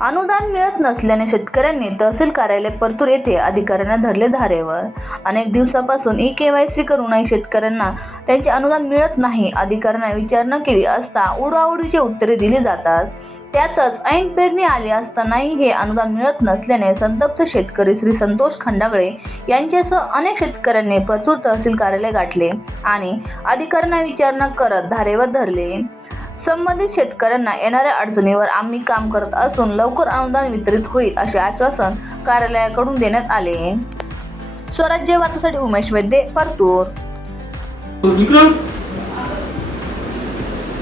अनुदान मिळत नसल्याने शेतकऱ्यांनी तहसील कार्यालय परतूर येथे अधिकाऱ्यांना धरले धारेवर. अनेक दिवसापासून ई के वाय सी करूनही शेतकऱ्यांना त्यांचे अनुदान मिळत नाही अधिकाऱ्यांना विचारणा केली असता उडवाउडीचे उत्तरे दिली जातात. त्यातच ऐन पेरणी आली असतानाही हे अनुदान मिळत नसल्याने संतप्त शेतकरी श्री संतोष खंडागळे यांच्यासह अनेक शेतकऱ्यांनी परतूर तहसील कार्यालय गाठले आणि अधिकाऱ्यांना विचारणा करत धारेवर धरले. संबंधित शेतकऱ्यांना येणाऱ्या अडचणीवर आम्ही काम करत असून लवकर अनुदान वितरित होईल असे आश्वासन कार्यालयाकडून देण्यात आले. स्वराज्य वार्तासाठी उमेश वैद्य परतूर. विक्रम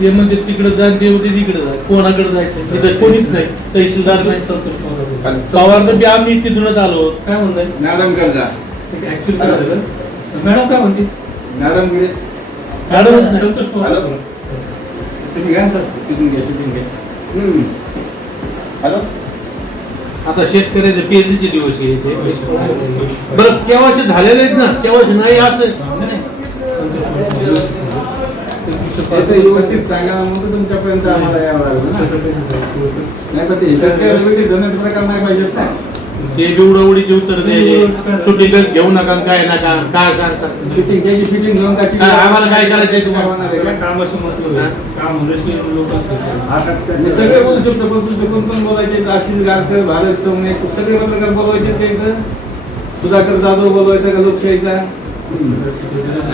ते म्हणजे तिकडे जा ते होते तिकडे जा. कोणाकडे जायचं? तिथं कोणीच नाही. तहसीलदार नाही संतोष पवार. पवार बी आम्ही तिथूनच आलो. काय म्हणताय? मॅडम ऍक्च्युअली काय झालं मॅडम काय म्हणते? मॅडम गिरे मॅडम संतोष पवार. तुम्ही घ्या सर तिथून घ्या शूटिंग घ्या हम्म. हॅलो? आता शेतकऱ्याचे पेरणीचे दिवस आहे ते पैसे पडायला. बरं केव्हाशे झालेले आहेत ना? केव्हाशे नाही असं. व्यवस्थित सांगा मग तुमच्यापर्यंत आम्हाला यावं लागलं ना. नाही पण ते शेतकऱ्याला प्रकार नाही पाहिजेत ना. ते बिवडवडीचे उत्तर द्यायचे शूटिंग घेऊ नका काय नका काय सांगतात शूटिंग त्याची शूटिंग घेऊन टाकी आम्हाला काय करायचंय तुम्हाला? का? कामाशी मतलब. काम सगळे बोलू शकतो पण तुमचे कोण पण बोलायचे आशिष गारकर भारत सोमने सगळे प्रकार बोलवायचे ते इथं. सुधाकर जाधव बोलवायचा का? लोकशाहीचा?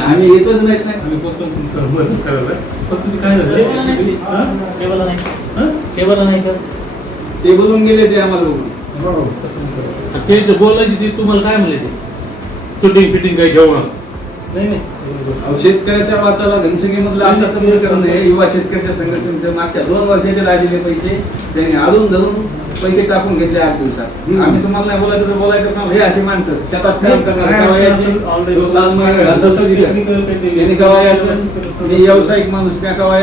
आम्ही येतच नाहीत नाही आम्ही करायला. पण तुम्ही काय झालं? actually, हा? हा? ते बोलून गेले ते आम्हाला बघून. ते जे बोलायचे ते तुम्हाला काय म्हणले ते शूटिंग फिटिंग काही घेऊ नका. नाही नाही. शेतकऱ्याच्या वाचाला घनसंख्येमधलं आता समीकरण आहे युवा शेतकऱ्याच्या संघटनेचे मागच्या दोन वर्षाचे लागलेले पैसे त्यांनी आडून धरून पैसे टाकून घेतले आठ दिवसात. आम्ही तुम्हाला नाही बोलायचं तर बोलायचं ना हे असे माणसं शेतात काम करणारे यायचे? यायचं मी व्यावसायिक माणूस मी केव्हा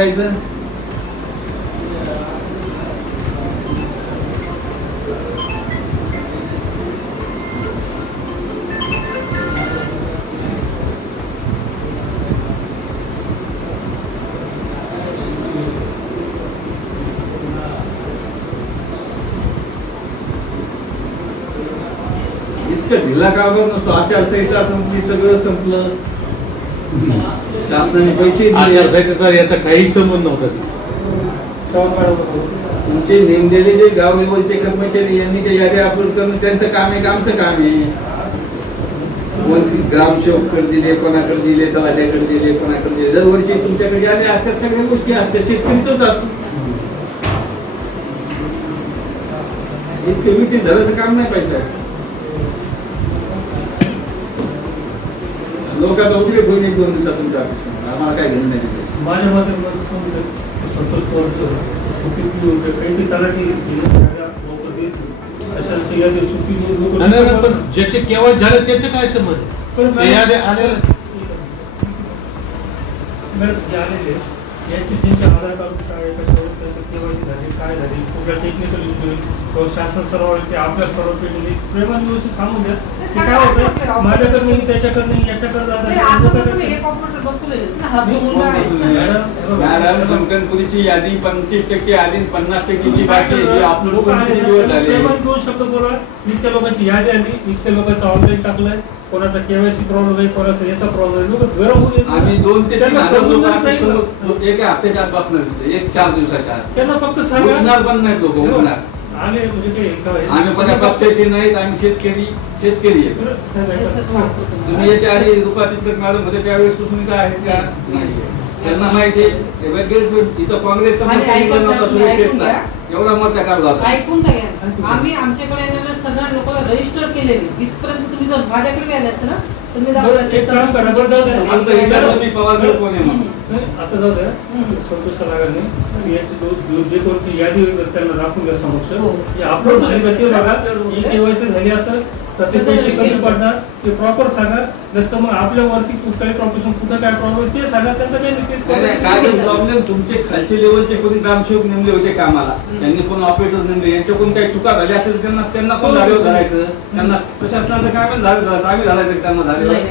इतकं ढिला का बरं नसतो. आचारसंहिता संपली सगळं संपलं. शासनाने पैसे दिले. आचारसंहितेचा याचा काही संबंध नव्हता. तुमचे नेमलेले जे गाव लेवलचे कर्मचारी यांनी ते याद्या अपलोड करणं त्यांचं काम आहे आमचं काम आहे. कोण ग्रामसेवककडे दिले कोणाकडे दिले तलाट्याकडे दिले कोणाकडे दिले. दरवर्षी तुमच्याकडे याद्या असतात सगळ्या गोष्टी असतात. शेतकरी तोच असतो. इतकं विटीत धरायचं काम नाही पैसा लोकांचा उद्रेक होईल एक दोन दिवसात तुमच्या आम्हाला काय घेणं नाही. माझ्या मते मला समजलं, संतोष जे काही ते तलाठी लोकं लोकं पण ज्याचे केव्हा झालं त्याचे काय संबंध? पण ते आले- आले- मॅडम, जे आलेले. याची ज्यांचे आधार कार्ड काय कशावर त्याचं केवायसी झाली काय झाली? कुठल्या टेक्निकल इश्यू किंवा शासन स्तरावर ते आपल्या स्तरावर पेटलेली प्रेमान व्यवस्थित सांगून द्या. ते काय होतं माझ्याकडे नाही त्याच्याकडे नाही याच्याकडे नाही, जातात असं कसं नाही, कॉम्प्युटर बसवलेलेच ना, दोन वेळा आहेच ना. मॅडम संकनपुरीची यादी पंचवीस टक्के आधी पन्नास टक्केची बाकी प्रेमान दोन शब्द बोला. इतक्या लोकांची यादी आली इतक्या लोकांचं ऑनलाईन टाकलंय. कोणाचा केवायसी प्रॉब्लेम आहे कोणाचा याचा प्रॉब्लेम आहे लोक गरम होऊ देत आम्ही. दोन ते तीन त्यांना हजार समजून लोक जर सांगितलं. एका हप्त्याच्या आत बसणार तिथे, एक चार दिवसाच्या आत त्यांना फक्त सांगा उठणार पण नाहीत लोक उठणार आले म्हणजे ते काय आम्ही पण पक्षाचे नाहीत आम्ही शेतकरी शेतकरी आहे साहेब, हे ऐका. सांगतो तुम्हाला. तुम्ही याच्या आधी रुपाचित मॅडम होते त्यावेळेस पासून इथं आहेत का नाही त्यांना माहिती आहे हे इथं काँग्रेसचा आणि ऐका तुम्ही ऐकून घ्या. एवढा मोर्चा काढला होता. ऐकून तर घ्या. आम्ही आमच्याकडे येणाऱ्या सगळ्या लोकांना रजिस्टर केलेले. इथपर्यंत तुम्ही जर माझ्याकडे आले असते ना तुम्ही दाखवलं असते विचारलं मी पवार कोण आहे म्हणून. नाही, आता जाऊ द्या संतोष आणि याची जो जो- जे कोणती यादी वगैरे त्यांना दाखवून द्या समक्ष. हो. ही अपलोड झाली का ते बघा. ही केवायसी झाली असं तर ते पैसे कमी पडणार ते प्रॉपर सांगा. जसं मग आपल्या वरती कुठल्याही प्रॉब्लेम कुठं काय प्रॉब्लेम ते सांगा. त्यांचं नाही, काय प्रॉब्लेम तुमचे खालचे लेवलचे कोणी ग्रामसेवक नेमले होते कामाला. त्यांनी कोण ऑपरेटर नेमले? यांच्याकडून काही चुका झाल्या असेल त्यांना त्यांना पण धारेवर धरायचं? त्यांना प्रशासनाचं काय पण झालं धरायचं आम्ही धरायचं त्यांना नाही.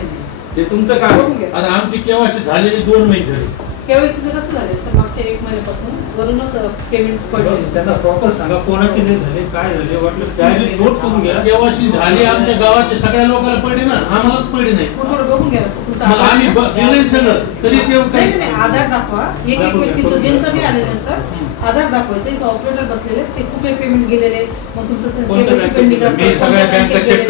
हे तुमचं सर. आमची केव्हाशी झालेली दोन महिने झाले केवायसीचं कसं झालं? सर मागच्या एक महिन्यापासून वरूनच पेमेंट पडलं. त्यांना प्रॉपर सांगा कोणाचे नाही झाले काय झाले वाटलं डायरी नोट करून घ्या. केवायसी झाली आमच्या गावाच्या सगळ्या लोकांना पडली ना आम्हालाच पडली नाही. थोडं बघून घ्या सर तुमचा मग आम्ही ब- दिलंय सगळं तरी ते नाही काही नाही, आधार दाखवा. एक व्यक्तीचं. ज्यांचं बी आलेलं आहे सर आधार दाखवायचं. इथं ऑपरेटर बसलेले आहेत, ते कुठे पेमेंट गेलेले मग तुमचं कोणत्या बँकेत? असतं मी सगळ्या कोणत्या बँका बँकेत चेक गेलेले?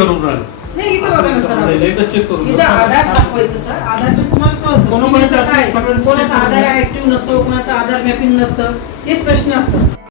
नाही एकदा चेक करून इथं. आधार दाखवायचं सर. आधार पण तुम्हाला कळतं. कोणाकोणाचं की इथं काय? असतं, सगळ्यांचं कोणाचा करून आधार घ्या. ऍक्टिव्ह नसतो कोणाचा आधार मॅपिंग नसतं. हे प्रश्न असतात.